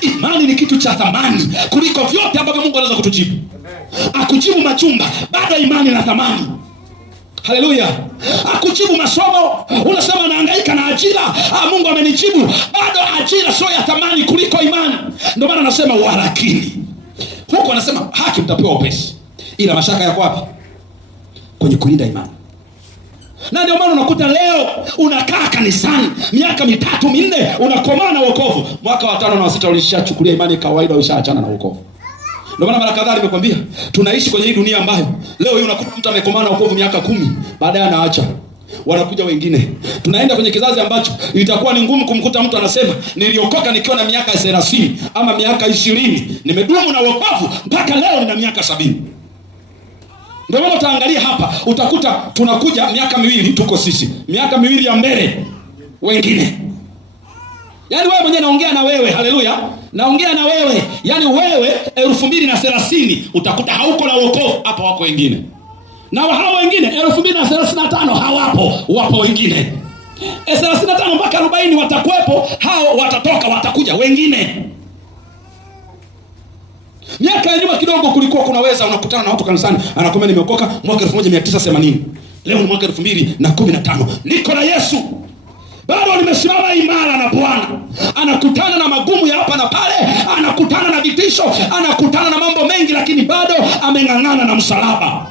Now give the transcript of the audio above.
Imani ni kitu cha thamani kuliko vyote ambavyo Mungu anaweza kutujibu. Akujibu machumba, bado imani na thamani. Haleluya. Akujibu masomo, unasema nahangaika na ajira, Mungu amenijibu, bado ajira sio ya thamani kuliko imani. Ndio maana anasema walakini. Huko anasema haki mtapewa upesi, ila mashaka yako wapi? Kwenye kulinda imani. Na ndio maana unakuta leo unakaa kanisani miaka 3 4 unakomaa na wokovu, mwaka wa 5 na 6 ulishachukulia imani kawaida, ulishaachana na wokovu. Ndio maana mara kadhaa nimekwambia tunaishi kwenye hii dunia ambayo leo hii unakuta mtu amekomaa na wokovu miaka 10, baadaye anaacha. Wanakuja wengine. Tunaenda kwenye kizazi ambacho itakuwa ni ngumu kumkuta mtu anasema niliokoka nikiwa na miaka 30 ama miaka 20, nimedumu na wokovu mpaka leo nina miaka 70. Ndio maana utaangalia hapa, utakuta tunakuja miaka 2 tuko sisi, miaka 2 ya mbele wengine. Yaani wewe mwenyewe naongea na wewe, haleluya, naongea na wewe. Yaani wewe 2030 utakuta hauko na wokovu, hapa wako wengine. Na hao wengine 2035 hawapo, wapo wengine. 35 mpaka 40 watakuwepo, hao watatoka, watakuja wengine. Miaka ya nyuma kidogo kulikuwa kunaweza unakutana na watu kanisani, anakwambia nimeokoka mwaka 1980. Leo ni mwaka 2015. Niko na Yesu. Bado nimesimama imara na Bwana. Anakutana na magumu ya hapa na pale, anakutana na vitisho, anakutana na mambo mengi, lakini bado ameng'ang'ana na msalaba.